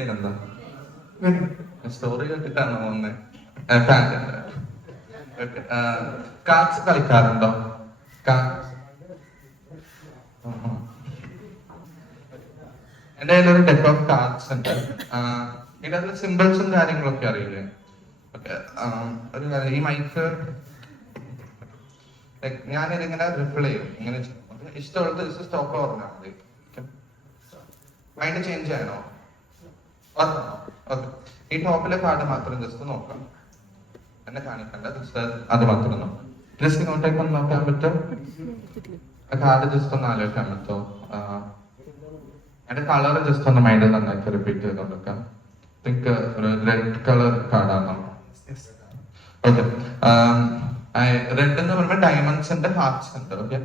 പേരെന്താ? സ്റ്റോറി കേട്ടിട്ടാണോ വന്നേ? Fan. Cards കളിക്കാറുണ്ടോ? എന്റെ കയ്യിലൊരു ഡെക്ക് ഓഫ് കാർഡ്സ് ഉണ്ട്. ഇതിനകത്ത് സിമ്പിൾസും കാര്യങ്ങളൊക്കെ അറിയില്ലേ? ഒരു കാര്യം, ഈ മൈക്ക് ഞാനിതിങ്ങനെ റിഫിൾ ചെയ്യും, ഇങ്ങനെ ഇഷ്ടമുള്ളത് ജസ്റ്റ് സ്റ്റോപ്പ് പറഞ്ഞാൽ മതി. മൈൻഡ് ചേഞ്ച് ചെയ്യണോ? ഓക്കെ. ഈ ടോപ്പിലെ കാർഡ് മാത്രം ജസ്റ്റ് നോക്കാം, എന്നെ കാണിക്കണ്ട, ജസ്റ്റ് അത് മാത്രം നോക്കാം. ജസ്റ്റ് ഇങ്ങോട്ടേക്ക് ഒന്ന് നോക്കാൻ പറ്റും? ആ കാർഡ് ജസ്റ്റ് ഒന്ന് ആലോചിക്കാൻ പറ്റുമോ? എന്റെ കളർ ജസ്റ്റ് ഒന്ന് മൈൻഡ് നന്നായിട്ട് റിപ്പീറ്റ് ചെയ്തോണ്ടിരിക്കാം. തിങ്ക് ഒരു റെഡ് കളർ കാർഡാണോ? ഓക്കെ. റെഡ് എന്ന് പറയുമ്പോൾ ഡയമണ്ട്സിന്റെ ഹാർട്ട്സ് ഉണ്ട്. ഓക്കെ.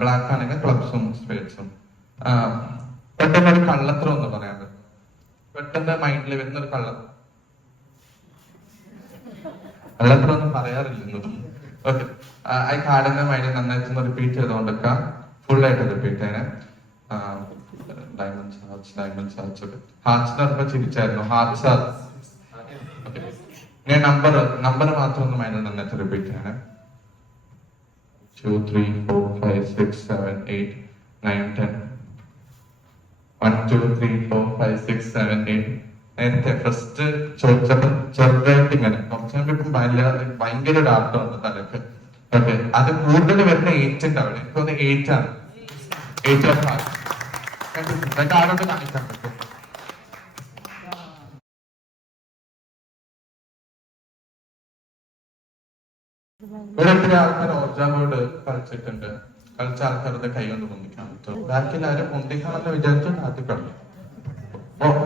ബ്ലാക്ക് ആണെങ്കിൽ ക്ലബ്സും സ്പേഡ്സും. പെട്ടെന്ന് ഒരു കള്ളത്തരം ഒന്ന് പറയാൻ പറ്റും? പെട്ടെന്ന് മൈൻഡിൽ വരുന്ന ഒരു കള്ളത്തരം ഒന്നും പറയാറില്ലെന്നു. ഓക്കെ. ഈ കാർഡിന്റെ മൈൻഡിൽ നന്നായിട്ട് റിപ്പീറ്റ് ചെയ്തുകൊണ്ടിരിക്കാം, ഫുൾ ആയിട്ട് റിപ്പീറ്റ് ചെയ്യാൻ. Diamonds hearts, diamonds hearts. ഒക്കെ ഹാർട്ട്സ് പറഞ്ഞപ്പോ ചിരിച്ചായിരുന്നു. ഹാർട്ട്സ്. ഞാൻ നമ്പർ മാത്രം ഒന്ന് മൈൻഡിൽ നന്നായിട്ട് റിപ്പീറ്റ് ചെയ്യണേ. 2 3 4 5 6 7 8 9 10. 1 2 3 4 5 6 7 8. നേരത്തെ ഫസ്റ്റ് ചോദിച്ചപ്പോൾ ചെറുതായിട്ട് ഇങ്ങനെ കുറച്ചും ഭയങ്കര ഒരു ആർട്ടമുണ്ട് തലക്ക്. ഓക്കെ. അത് കൂടുതൽ വരുന്ന 8 ഉണ്ടാവില്ല, എനിക്ക് തോന്നുന്നത് 8 ആണ്. 8 ഓഫ് ഹാർട്ട്സ്. ആരോട് കാണിക്കാൻ പറ്റും? ഒരൊത്തിരി ആൾക്കാർ ഓർജാ ബോർഡ് കളിച്ചിട്ടുണ്ട്. കളിച്ച ആൾക്കാരുടെ കൈ കൊണ്ട് പൊന്തിക്കാൻ പറ്റും. ബാക്കിൽ ആരും പൊന്തിക്കാണെന്ന് വിചാരിച്ചു ആദ്യം കളി.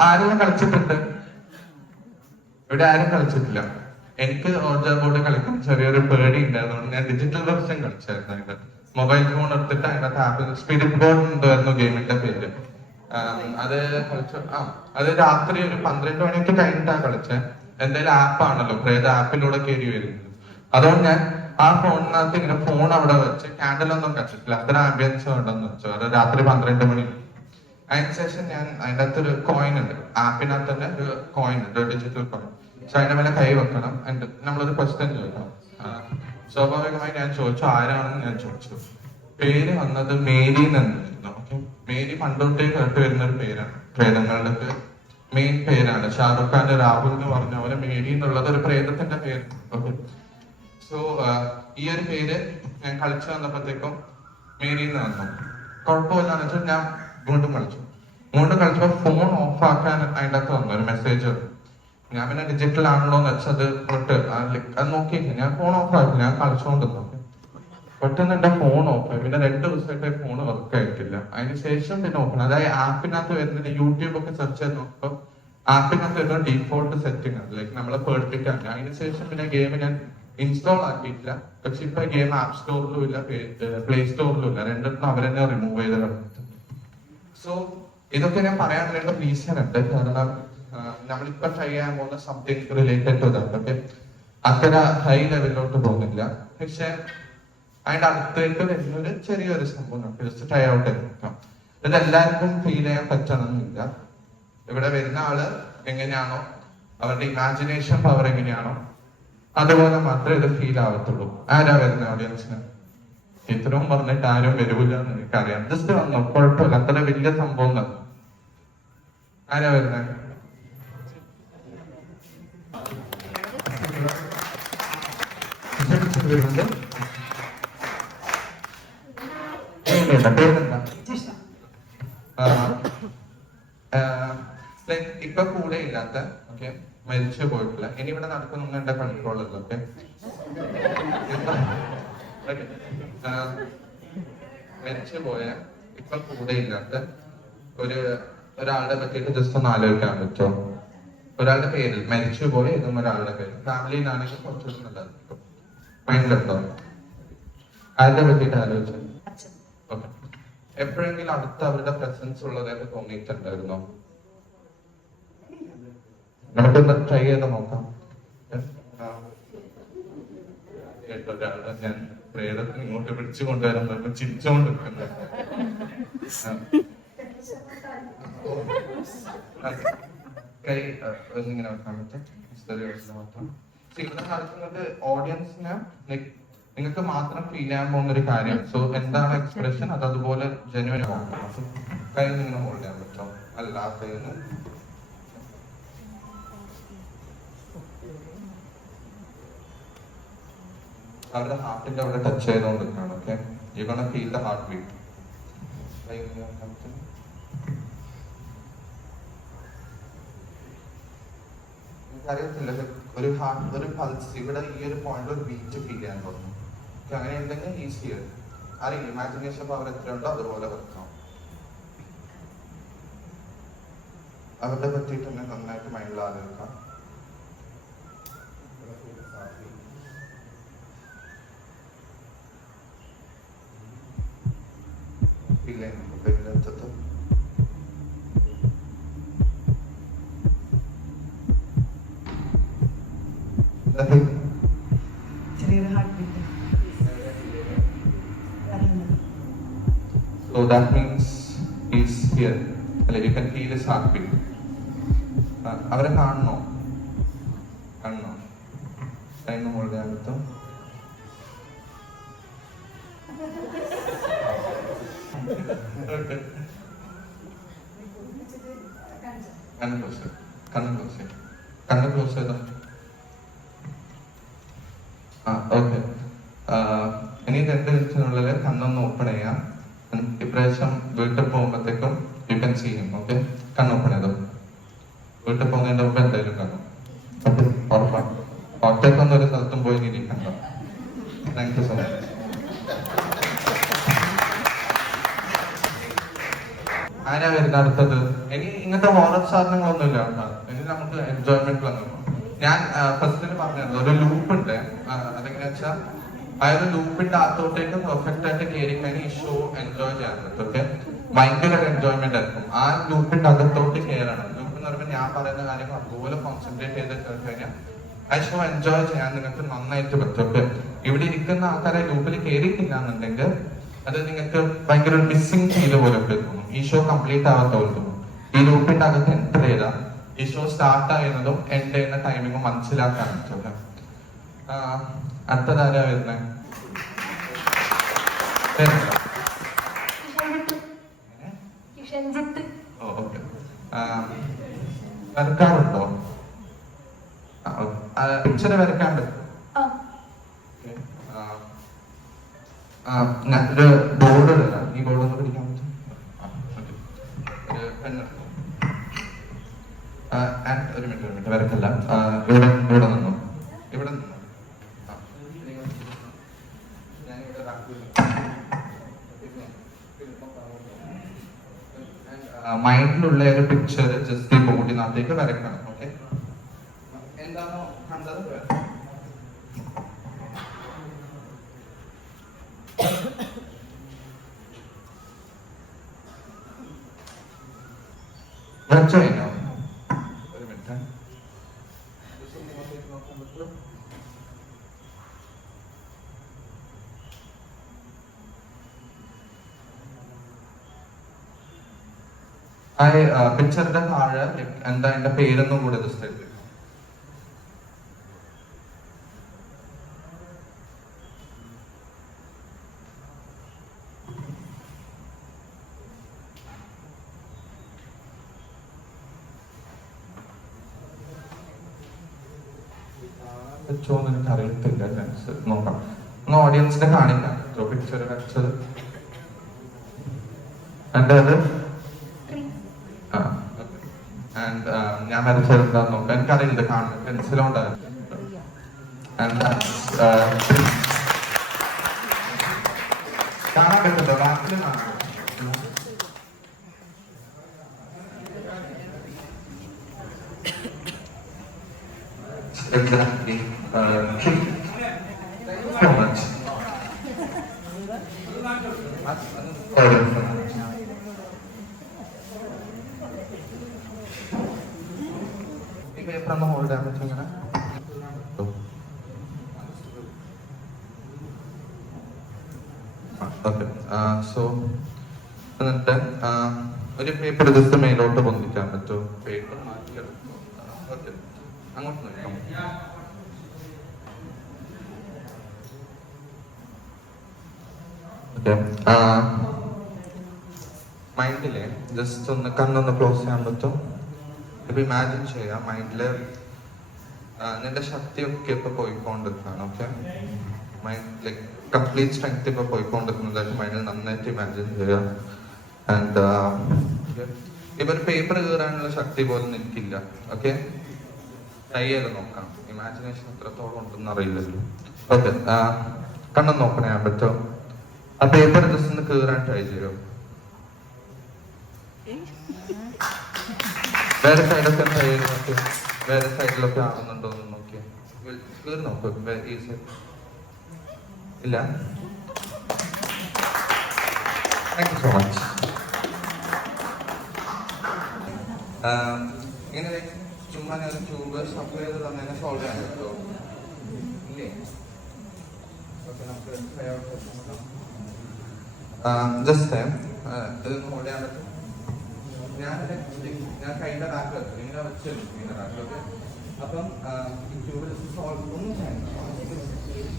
ആരും കളിച്ചിട്ടുണ്ട്? ഇവിടെ ആരും കളിച്ചിട്ടില്ല. എനിക്ക് ഓർജാ ബോർഡ് കളിക്കാൻ ചെറിയൊരു പേടി ഉണ്ടായതുകൊണ്ട് ഞാൻ ഡിജിറ്റൽ വെർഷൻ കളിച്ചായിരുന്നു. അതിന്റെ മൊബൈൽ ഫോൺ എടുത്തിട്ട് അതിനകത്ത് ആപ്പ് സ്പിരിറ്റ് ബോർഡ് ഉണ്ടായിരുന്നു ഗെയിമിന്റെ പേര്. അത് കളിച്ചു. അത് രാത്രി ഒരു 12 മണിക്ക് കഴിഞ്ഞിട്ടാണ് കളിച്ചത്. എന്തായാലും ആപ്പാണല്ലോ, ഏത് ആപ്പിലൂടെ കയറി വരുന്നത്. അതുകൊണ്ട് ഞാൻ ആ ഫോണിനകത്ത് ഇങ്ങനെ ഫോൺ അവിടെ വെച്ച് ക്യാൻഡിലൊന്നും കച്ചിട്ടില്ല, അത്ര ആംബിയൻസ് ഉണ്ടെന്ന് വെച്ചു. അത് രാത്രി 12 മണി. അതിനുശേഷം ഞാൻ അതിൻ്റെ അകത്തൊരു കോയിൻ ഉണ്ട്, ആപ്പിനകത്ത് തന്നെ ഒരു കോയിൻ ഉണ്ട്, ഡിജിറ്റൽ കോയിൻ. പക്ഷെ അതിന്റെ മേലെ കൈ വെക്കണം. നമ്മളൊരു ക്വസ്റ്റ്യൻ ചോദിക്കണം. സ്വാഭാവികമായി ഞാൻ ചോദിച്ചു ആരാണെന്ന് ഞാൻ ചോദിച്ചു. പേര് വന്നത് മേരി എന്നായിരുന്നു. ഓക്കെ. മേരി പണ്ടോട്ടേ കേട്ട് വരുന്ന ഒരു പേരാണ്, പ്രേതങ്ങളുടെ മെയിൻ പേരാണ്. ഷാറുഖ് ഖാന്റെ രാഹുൽ എന്ന് പറഞ്ഞ പോലെ മേരി എന്നുള്ളത് ഒരു പ്രേതത്തിന്റെ പേര്. ഓക്കെ. സോ ഈ ഒരു പേര് ഞാൻ കളിച്ചു വന്നപ്പോഴത്തേക്കും മേരി എന്ന് വന്നു. കുഴപ്പമില്ലാന്ന് വെച്ചാൽ ഞാൻ വീണ്ടും കളിച്ചപ്പോ ഫോൺ ഓഫ് ആക്കാൻ അതിൻ്റെ അകത്ത് വന്നു ഒരു മെസ്സേജ്. ഞാൻ പിന്നെ ഡിജിറ്റൽ ആണല്ലോ എന്ന് വെച്ചത് അത് നോക്കിയിട്ട് ഞാൻ ഫോൺ ഓഫ് ആക്കി, ഞാൻ കളിച്ചുകൊണ്ടിരുന്നു. പെട്ടെന്ന് എന്റെ ഫോൺ ഓഫ് ആയി. പിന്നെ 2 ദിവസമായിട്ട് ഫോൺ വർക്ക് ആയിട്ടില്ല. അതിനുശേഷം പിന്നെ ഓപ്പൺ, അതായത് ആപ്പിനകത്ത് വരുന്ന യൂട്യൂബ് ഒക്കെ സെർച്ച് ചെയ്ത് നോക്കുമ്പോൾ ആപ്പിനകത്ത് വരുന്ന ഡീഫോൾട്ട് സെറ്റിംഗ് ആണ്, ലൈക്ക് നമ്മളെ പേടിപ്പിക്കാണ്. അതിനുശേഷം പിന്നെ ഗെയിം ഞാൻ ഇൻസ്റ്റാൾ ആക്കിയിട്ടില്ല. പക്ഷെ ഇപ്പൊ ഗെയിം ആപ്പ് സ്റ്റോറിലും ഇല്ല, പ്ലേ സ്റ്റോറിലും ഇല്ല, രണ്ടിടത്തും അവരെന്നെ റിമൂവ് ചെയ്ത് കളഞ്ഞിട്ടുണ്ട്. സോ ഇതൊക്കെ ഞാൻ പറയാനുള്ള റീസൺ ഉണ്ട്. കാരണം നമ്മളിപ്പോ ട്രൈ ചെയ്യാൻ പോകുന്ന something related to that. Okay. അത്ര ഹൈ ലെവലിലോട്ട് പോകുന്നില്ല, പക്ഷെ അതിന്റെ അടുത്തേക്ക് വരുന്നൊരു ചെറിയൊരു സംഭവം നമുക്ക് ജസ്റ്റ് ട്രൈ ഔട്ട് ചെയ്ത് നോക്കാം. ഇത് എല്ലാവർക്കും ഫീൽ ചെയ്യാൻ പറ്റണമെന്നില്ല. ഇവിടെ വരുന്ന ആള് എങ്ങനെയാണോ, അവരുടെ ഇമാജിനേഷൻ പവർ എങ്ങനെയാണോ, അതുപോലെ മാത്രമേ ഇത് ഫീൽ ആവത്തുള്ളൂ. ആരാ വരുന്ന ഓഡിയൻസിന്? ഇത്രയും പറഞ്ഞിട്ട് ആരും വരൂല എന്ന് എനിക്കറിയാം. ജസ്റ്റ് വന്നോ, കുഴപ്പമില്ല, അത്ര വലിയ സംഭവം തന്നെ. ആരാ വരുന്നത്? ഇപ്പൊ കൂടെ ഇല്ലാത്ത, ഓക്കെ, മരിച്ചു പോയിട്ടില്ല, ഇനി ഇവിടെ നടക്കുന്ന എന്റെ കൺട്രോളല്ല. ഓക്കെ. മരിച്ചു പോയ ഇപ്പൊ കൂടെ ഇല്ലാത്ത ഒരാളുടെ പറ്റിയിട്ട് ജസ്റ്റ് ഒന്ന് ആലോചിക്കാൻ പറ്റുമോ? ഒരാളുടെ പേരിൽ മരിച്ചു പോയ ഇതും ഒരാളുടെ പേര്, ഫാമിലിയിലാണെങ്കിൽ കുറച്ചുകൂടി നല്ലതായിരിക്കും. മൈൻഡിലുണ്ടോ? ആരുടെ പറ്റിയിട്ട് ആലോചിച്ചത്? ഓക്കെ. എപ്പോഴെങ്കിലും അടുത്ത് അവരുടെ പ്രസൻസ് ഉള്ളതായിട്ട് തോന്നിയിട്ടുണ്ടായിരുന്നോ? നമുക്കൊന്ന് ട്രൈ ചെയ്ത് നോക്കാം. കേട്ടൊരാളെ ഞാൻ പ്രേതത്തിന് ഇങ്ങോട്ട് പിടിച്ചു കൊണ്ടുവരുമ്പോ ചിരിച്ചുകൊണ്ടിരിക്കുന്നത്. കൈ ഇങ്ങനെ വെക്കാൻ പറ്റും. മാത്രം ഇവിടെ നടക്കുന്നത് ഓഡിയൻസിന് നിങ്ങൾക്ക് മാത്രം ഫീൽ ചെയ്യാൻ പോകുന്ന ഒരു കാര്യം. സോ എന്താണ് എക്സ്പ്രഷൻ അത് അതുപോലെ ജെന്യുവൻ ആവും. കൈ ഇങ്ങനെ ഹോൾഡ് ചെയ്യാൻ പറ്റും. അല്ല കൈന്ന് അവരുടെ ഹാർട്ടിന്റെ അവിടെ ടച്ച് ചെയ്തുകൊണ്ടിരിക്കുകയാണ്. Okay, U gonna feel the heart beat. അറിയത്തില്ല, ഒരു പൾസ് ഇവിടെ ഈ ഒരു പോയിന്റ് ഒരു ബീറ്റ് ഫീൽ ചെയ്യാൻ തുടങ്ങും. അങ്ങനെ എന്തെങ്കിലും ഈസി അറിയില്ല, ഇമാജിനേഷൻ പവർ എത്രയുണ്ടോ അതുപോലെ വെക്കാം. അവരുടെ പറ്റിയിട്ട് തന്നെ നന്നായിട്ട് മൈൻഡിൽ ആലോചിക്കാം. ഫീൽ ചെയ്യുന്നുണ്ട് ഇതിനകത്ത്. So that means he's here. You can feel his heartbeat. അവരെ കാണണോ? കൈന്ന് ഹോൾഡ് ചെയ്യാൻ പറ്റും. കണ്ണ് ക്ലോസ് ചെയ്തോ. ഓക്കെ, ഇനി 2 മിനിറ്റിനുള്ളിൽ കണ്ണൊന്ന് ഓപ്പൺ ചെയ്യാം. ഇപ്രാവശ്യം വീട്ടിൽ പോകുമ്പോഴത്തേക്കും you can see him. Okay, കണ്ണ് ഓപ്പൺ ചെയ്തോ. വീട്ടിൽ പോകുന്നതിന്റെ മുമ്പ് എന്തായാലും കാണും. ഓക്കെ, ഉറപ്പാണ്. ഒറ്റയ്ക്കൊന്നും ഒരു സ്ഥലത്തും പോയി ഇരിക്കണ്ട. Thank you so much. ആരാ വരുന്ന അടുത്തത്? ഇനി ഇങ്ങനത്തെ ഹോറർ സാധനങ്ങളൊന്നുമില്ല. ഇനി നമുക്ക് എൻജോയ്മെന്റ് വന്നു. ഞാൻ ഫസ്റ്റിന് പറഞ്ഞത് ഒരു ലൂപ്പ് ഉണ്ട്. അതെങ്ങനെ വെച്ചാൽ ആ ഒരു ലൂപ്പിന്റെ അകത്തോട്ടേക്ക് പെർഫെക്റ്റ് ആയിട്ട് കയറി കഴിഞ്ഞാൽ ഈ ഷോ എൻജോയ് ചെയ്യാൻ പറ്റും. ഓക്കെ, ഭയങ്കര എൻജോയ്മെന്റ് ആയിരിക്കും. ആ ലൂപ്പിന്റെ അകത്തോട്ട് കയറണം. ലൂപ്പ് എന്ന് പറയുമ്പോൾ ഞാൻ പറയുന്ന കാര്യങ്ങൾ അതുപോലെ കോൺസെൻട്രേറ്റ് ചെയ്ത് കഴിഞ്ഞാൽ ആ ഷോ എൻജോയ് ചെയ്യാൻ നിങ്ങൾക്ക് നന്നായിട്ട് പറ്റും. ഓക്കെ, ഇവിടെ ഇരിക്കുന്ന ആൾക്കാരെ ലൂപ്പിൽ കയറിയിട്ടില്ല എന്നുണ്ടെങ്കിൽ അത് നിങ്ങൾക്ക് ഭയങ്കര ഒരു മിസ്സിംഗ് ഫീല് പോലെ തോന്നും. ഈ ഷോ കംപ്ലീറ്റ് ആവാത്ത പോലെ തോന്നും. ഈ ലൂപ്പിന്റെ അകത്ത് എൻ്റർ ചെയ്താൽ ഈ ഷോ സ്റ്റാർട്ട് ചെയ്യുന്നതും എൻഡ് ചെയ്യുന്ന ടൈമിങ്ങും മനസ്സിലാക്കാൻ പറ്റും. അടുത്തതാരാ വരുന്നേ? വരക്കാറുണ്ടോ? പിക്ചർ വരക്കാൻ പറ്റും. ഒരു ബോർഡ് തരാം. ഈ ബോർഡ് ഒന്ന് പിടിക്കാൻ പറ്റും. ഒരു പെണ്ണ്. ഒരു മിനിറ്റ് വരക്കല്ല. ഇവിടെ നിന്നു. മൈൻഡിലുള്ള ഒരു പിക്ചർ ജസ്റ്റ് ഈ ബോർഡിനകത്തേക്ക് വരക്കണം. ഓക്കെ, എന്താണോ കണ്ടത് വരച്ചോ? ഒരു മിനിറ്റ്. പിക്ചറിന്റെ താഴെ എന്താ എന്റെ പേരൊന്നും കൂടെ ജസ്റ്റ് എഴുതി. വെച്ചോന്ന് എനിക്ക് അറിയത്തില്ല. നോക്കാം, ഒന്ന് ഓഡിയൻസിനെ കാണിക്കാം. പിക്ചർ വരച്ചത് എന്റെ അത് ഞാൻ വരച്ചത് എന്താന്ന് നോക്കാം. എനിക്കറിയില്ല, കാണുന്നത് പെൻസിലോണ്ടാണ്. കാണാൻ പറ്റുന്നുണ്ടോ? ബാക്കിൽ കാണാൻ exactly. So much. ഈ പേപ്പർ ഒന്ന് ഹോൾഡ് ചെയ്യാൻ പറ്റും ഇങ്ങനെ. ഓക്കെ, സോ എന്നിട്ട് ഒരു പേപ്പർ ജസ്റ്റ് മേലോട്ട് പൊന്തിക്കാൻ പറ്റുമോ? പേപ്പർ മാറ്റിയെടുക്കും. ഓക്കെ, അങ്ങോട്ട് നോക്കാം. ഓക്കെ, മൈൻഡിലെ ജസ്റ്റ് ഒന്ന് കണ്ണൊന്ന് ക്ലോസ് ചെയ്യാൻ പറ്റും. ഇപ്പൊ ഇമാജിൻ ചെയ്യാം, മൈൻഡില് നിന്റെ ശക്തിയൊക്കെ ഇപ്പൊ പോയിക്കൊണ്ടിരിക്കുകയാണ്. Okay, mind like complete strength ഇപ്പൊ പോയിക്കൊണ്ടിരിക്കുന്നതായിട്ട് മൈൻഡിൽ നന്നായിട്ട് ഇമാജിൻ ചെയ്യാം. ആൻഡ് ഇപ്പൊ ഒരു പേപ്പർ കീറാനുള്ള ശക്തി പോലും നിനക്കില്ല. ഓക്കെ, ട്രൈ ചെയ്ത് നോക്കാം. ഇമാജിനേഷൻ എത്രത്തോളം ഉണ്ടെന്ന് അറിയില്ലല്ലോ. ഓക്കെ, കണ്ണൊന്ന് ഓപ്പൺ ചെയ്യാൻ പറ്റുമോ? ആ പേപ്പർ ജസ്റ്റ് ഒന്ന് കീറാൻ ട്രൈ ചെയ്യോ? വേറെ സൈഡൊക്കെ ട്രൈ ചെയ്ത് നോക്കി. വേറെ സൈഡിലൊക്കെ ആവുന്നുണ്ടോ എന്ന് നോക്കിയാ കീറി നോക്കും. ഈ സൈഡ് ഇല്ല. Thank you so much. ഇങ്ങനെ ചുമ്മാ ഞാൻ ട്യൂബ് സപ്ലൈ ചെയ്ത് തന്നെ സോൾവ് ചെയ്യാൻ പറ്റുമോ? ഇല്ലേ? ഓക്കെ, നമുക്ക് ജസ്റ്റ് ഇതൊന്ന് ഹോൾഡ് ചെയ്യാൻ പറ്റും. ഞാൻ കൈയുടെ ബാക്ക് വെക്കും, ഇങ്ങനെ വെച്ചു കൈയുടെ ബാക്ക്. ഓക്കെ, അപ്പം ഈ ട്യൂബ് സോൾവ് ഒന്നും ചെയ്യണം,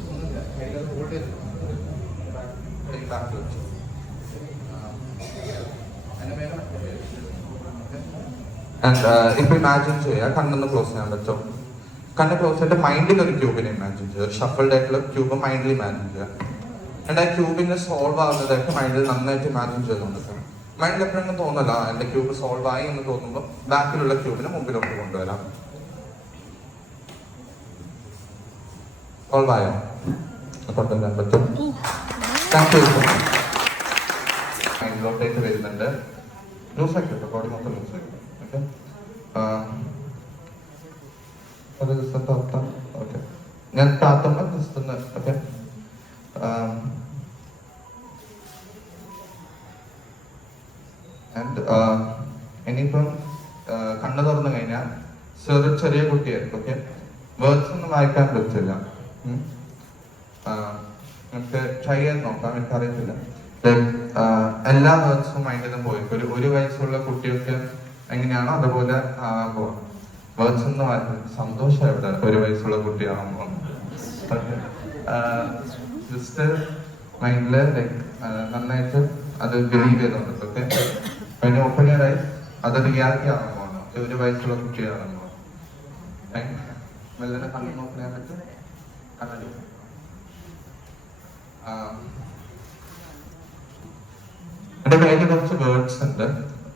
ഒന്നുമില്ല. കൈകൾ ഹോൾഡ് ചെയ്ത് ബാക്ക് വെച്ചു. ഇപ്പൊ ഇമാജിൻ ചെയ്യുക, കണ്ണൊന്ന് ക്ലോസ് ചെയ്യാൻ പറ്റും. കണ്ണ് ക്ലോസ് ചെയ്തിട്ട് മൈൻഡിൽ ഒരു ക്യൂബിനെ ഇമാജിൻ ചെയ്യുക. ഒരു ഷഫിൾഡ് ആയിട്ടുള്ള ക്യൂബ് മൈൻഡിൽ ഇമാജിൻ ചെയ്യുക. എന്നിട്ട് ആ ക്യൂബിനെ സോൾവ് ആവുന്നതായിട്ട് മൈൻഡിൽ നന്നായിട്ട് ഇമാജിൻ ചെയ്തുകൊണ്ടിരിക്കണം. മൈൻഡിൽ എപ്പോഴെങ്കിലും തോന്നല എന്റെ ക്യൂബ് സോൾവ് ആയി എന്ന് തോന്നുമ്പോൾ ബാക്കിലുള്ള ക്യൂബിനെ മുമ്പിലോട്ട് കൊണ്ടുവരാം. സോൾവ് ആയോ? കൊണ്ടുവരാൻ പറ്റും. മൈൻഡിലോട്ടേക്ക് വരുന്നുണ്ട്. ലൂസ് ആക്കിട്ടോ, ബോഡി മൊത്തം ലൂസ് ആക്കി. ഓക്കെ, ഓക്കെ, ഞാൻ താത്തുമ്പോൾ ജസ്റ്റ് ഒന്ന്. ഓക്കെ, ഇനിയിപ്പം കണ്ണു തുറന്നു കഴിഞ്ഞാൽ ചെറിയ കുട്ടിയായിരിക്കും. ഓക്കെ, വേർഡ്സ് ഒന്നും വായിക്കാൻ പറ്റില്ല. നമുക്ക് ട്രൈ ചെയ്ത് നോക്കാം. എനിക്കറിയത്തില്ല, എല്ലാ വേർഡ്സും മൈൻഡിൽ നിന്ന് പോയി. ഒരു വയസ്സുള്ള കുട്ടിയൊക്കെ എങ്ങനെയാണോ അതുപോലെ പോവാം. വേർഡ്സ് ഒന്നും സന്തോഷം എവിടെ ഒരു വയസ്സുള്ള കുട്ടിയാണോ? ജസ്റ്റ് മൈൻഡില് ലൈക്ക് നന്നായിട്ട് അത് ബിലീവ് ചെയ്തോണ്ട്. ഓക്കെ, പിന്നെ ഓപ്പൺ യുവർ ഐസ്. അത് റിയാലിറ്റി ആണെന്നോ ഒരു വയസ്സുള്ള കുട്ടിയാണെന്നോ മെല്ലെ കണ്ണു ഓപ്പൺ ചെയ്യാൻ പറ്റും. കണ്ണു എന്റെ കയ്യിൽ കുറച്ച് വേർഡ്സ് ഉണ്ട്.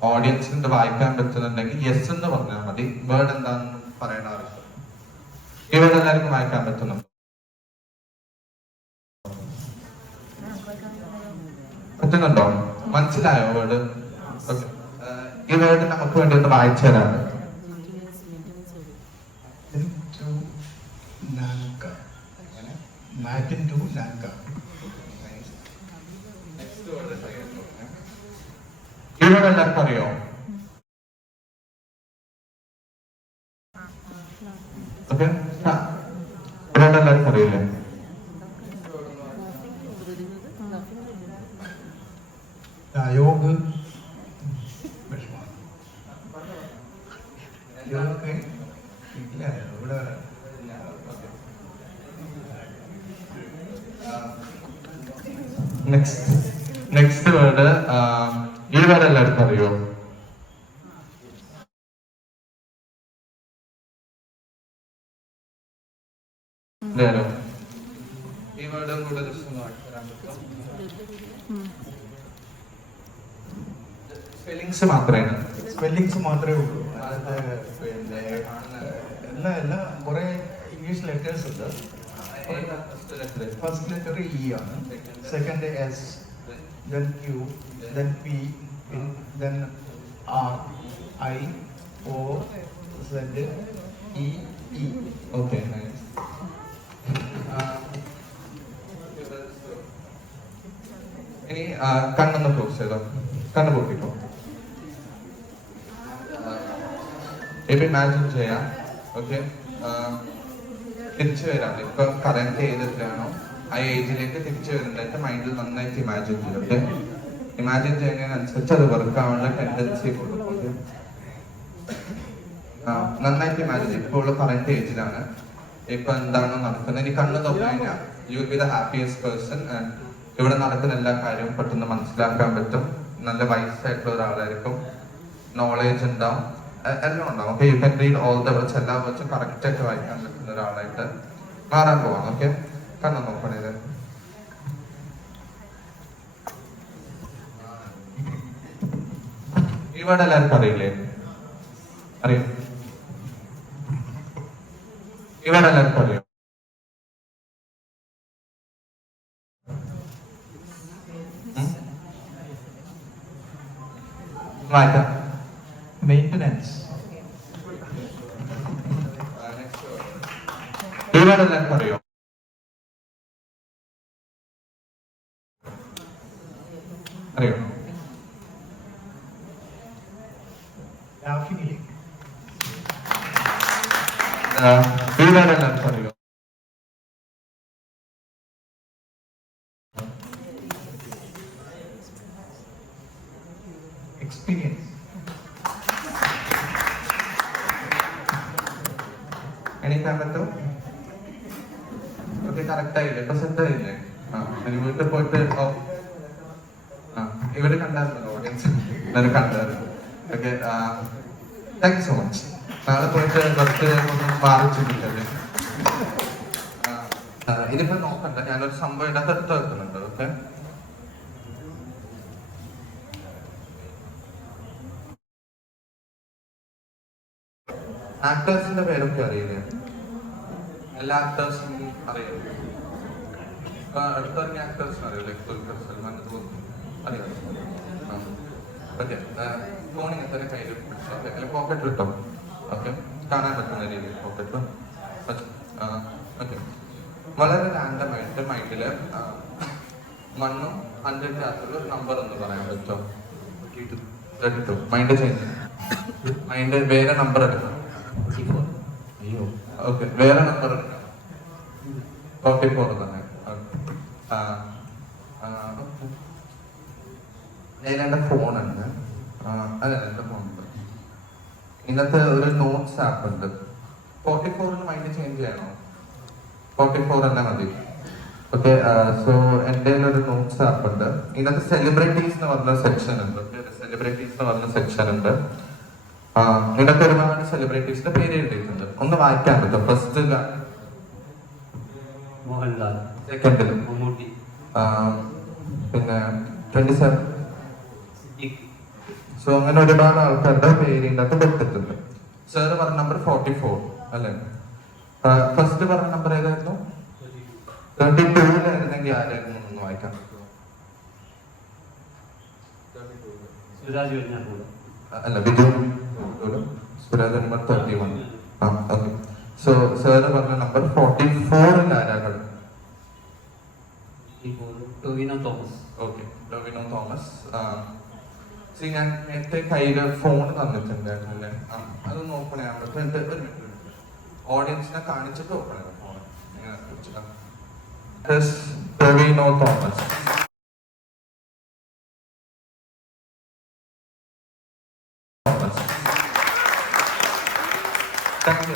ഓഡിയൻസിന് വായിക്കാൻ പറ്റുന്നുണ്ടെങ്കിൽ യെസ് എന്ന് പറഞ്ഞാൽ മതി. വേർഡ് എന്താണെന്ന് പറയേണ്ട ആവശ്യം. ഈ വേർഡ് എല്ലാവർക്കും വായിക്കാൻ പറ്റുന്നു? പറ്റുന്നുണ്ടോ? മനസ്സിലായോ വേർഡ്? ഓക്കെ, ഈ വേർഡ് നമുക്ക് വേണ്ടി ഒന്ന് വായിച്ചു തരാണ്. ഈ വേർഡ് എല്ലാവർക്കും അറിയോ? ഓക്കെ, വേർഡ് എല്ലാവർക്കും അറിയില്ലേ? योग നെക്സ്റ്റ് വേർഡ് ഈ വേർഡ് എല്ലാവർക്കും അറിയോ? ഈ വേർഡും കൂടെ സ്പെല്ലിങ്സ് മാത്രമേ ഉള്ളൂ. പിന്നെ എല്ലാം കുറെ ഇംഗ്ലീഷ് ലെറ്റേഴ്സ് ഉണ്ട്. ഫസ്റ്റ് ലെറ്റർ ഇ ആണ്, second S, then Q, then P, then R, I, O, Z, E, E. Okay, nice. ഇനി കണ്ണൊന്ന് ക്ലോസ് ചെയ്തോ, കണ്ണ് പൊട്ടിക്കോ. ഇപ്പൊ ഇമാജിൻ ചെയ്യാം. ഓക്കെ, തിരിച്ചു വരാം. ഇപ്പൊ കറന്റ് ഏതിലാണോ ആ ഏജിലേക്ക് തിരിച്ചു വരുന്നതായിട്ട് മൈൻഡിൽ നന്നായിട്ട് ഇമാജിൻ ചെയ്യും. ഓക്കെ, ഇമാജിൻ ചെയ്യുന്നതിനനുസരിച്ച് അത് വർക്ക് ആവാനുള്ള ടെൻഡൻസി കൊടുക്കും. നന്നായിട്ട് ഇമാജിൻ ചെയ്യും. ഇപ്പോൾ ഉള്ള കറന്റ് ഏജിലാണ് ഇപ്പൊ എന്താണോ നടക്കുന്നത്. ഇനി കണ്ണ് തുറന്നു കഴിഞ്ഞാൽ you will be the happiest person. ഇവിടെ നടക്കുന്ന എല്ലാ കാര്യവും പെട്ടെന്ന് മനസ്സിലാക്കാൻ പറ്റും. നല്ല വയസ്സായിട്ടുള്ള ഒരാളായിരിക്കും. നോളേജ് ഉണ്ടാവും, എല്ലാം ഉണ്ടാവും. Okay, you can read all the words. എല്ലാ വേർഡ്സും കറക്റ്റ് ആയിട്ട് വായിക്കാൻ പറ്റുന്ന ഒരാളായിട്ട് മാറാൻ പോവാം. ഓക്കെ, കണ്ണ് നോക്കണേ. ഇവിടെ എല്ലാവർക്കും അറിയില്ലേ? അറിയാം. ഇവിടെ എല്ലാവർക്കും അറിയാം. വായിക്കാം. Maintenance. ഇവിടെ എല്ലാവർക്കും അറിയോ? അറിയോ? Affiliate. ഇവിടെ എല്ലാവർക്കും അറിയോ? Experience. എണീക്കാൻ പറ്റും? ഓക്കെ, കറക്റ്റ് ആയില്ലേ? ഇപ്പൊ സെറ്റ് ആയില്ലേ? ഇനി വീട്ടിൽ പോയിട്ട് ഇവിടെ കണ്ടായിരുന്നു ഓഡിയൻസ്, എല്ലാവരും കണ്ടായിരുന്നു. Okay, thank you so much. നാളെ പോയിട്ട് ബർത്ത്ഡേ ഒന്നും മാറിച്ചിട്ടില്ലേ? ഇതിപ്പോ നോക്കണ്ട, ഞാനൊരു സംഭവം ഇതിനകത്ത് എടുത്ത് വെക്കുന്നുണ്ട്. ഓക്കെ, ആക്ടേഴ്സിന്റെ പേരൊക്കെ അറിയില്ലേ? എല്ലാ ആക്ടേഴ്സും അറിയാം. അടുത്തിറങ്ങിയ ആക്ടേഴ്സിന് അറിയാം, ലൈക് ദുൽഖർ സൽമാൻ, അറിയാം. ഓക്കെ, ഫോണിങ് തന്നെ കയ്യിൽ പിടിച്ചോ, അല്ലെങ്കിൽ പോക്കറ്റിൽ ഇട്ടോ. ഓക്കെ, കാണാൻ പറ്റുന്ന രീതിയിൽ പോക്കറ്റിൽ. ഓക്കെ, വളരെ റാൻഡമായിട്ട് മൈൻഡില് 1ഉം 100 ഒരു നമ്പർ എന്ന് പറയാൻ പറ്റുമോ? 32. മൈൻഡ് ചേഞ്ച്, മൈൻഡ് വേറെ നമ്പർ എടുക്കണം. അയ്യോ, ഓക്കെ, വേറെ നമ്പർ എടുക്കണം. 44 തന്നെ. എന്റെ ഫോണുണ്ട്. അതെ, എന്റെ ഫോണുണ്ട്. ഇന്നത്തെ ഒരു നോട്ട്സ് ആപ്പ് ഉണ്ട്. 44 മൈൻഡ് ചേഞ്ച് ചെയ്യണോ? 44 തന്നെ മതി. ഓക്കെ, സോ എന്റെ ഒരു നോട്ട്സ് ആപ്പ് ഉണ്ട്. ഇന്നത്തെ സെലിബ്രിറ്റീസ് എന്ന് പറഞ്ഞ സെക്ഷൻ ഉണ്ട്. സെലിബ്രിറ്റീസ് എന്ന് പറഞ്ഞ സെക്ഷൻ ഉണ്ട്. ഇന്നത്തെ ഒരുപാട് സെലിബ്രിറ്റീസിന്റെ പേര് എഴുതിയിട്ടുണ്ട്. ഒന്ന് വായിക്കാൻ പറ്റും? ഫസ്റ്റ് മോഹൻലാൽ, സെക്കൻഡിൽ മമ്മൂട്ടി, പിന്നെ 27. സോ അങ്ങനെ ഒരുപാട് ആൾക്കാരുടെ പേര് ഇതിനകത്ത് കൊടുത്തിട്ടുണ്ട്. സാറ് പറഞ്ഞ നമ്പർ 44 അല്ലേ? ഫസ്റ്റ് പറഞ്ഞ നമ്പർ ഏതായിരുന്നു? 32-ലായിരുന്നെങ്കിൽ ആരായിരുന്നു ഒന്ന് വായിക്കാം? സുരാജ് വെഞ്ഞാറമൂട്. അല്ല, Biju. Suraj number 31. Okay, so sir പറഞ്ഞ നമ്പർ 44-ൽ ആരാകൾ? ടൊവിനോ തോമസ്. ഓക്കെ, ടൊവിനോ തോമസ്. ഞാൻ നേരത്തെ കയ്യില് ഫോൺ തന്നിട്ടുണ്ടായിരുന്നില്ലേ? അത് നോക്കണേ. ഒരു മിനിറ്റ്, ഓഡിയൻസിനെ കാണിച്ചിട്ട് നോക്കണേ phone. Tovino Thomas. Thank you.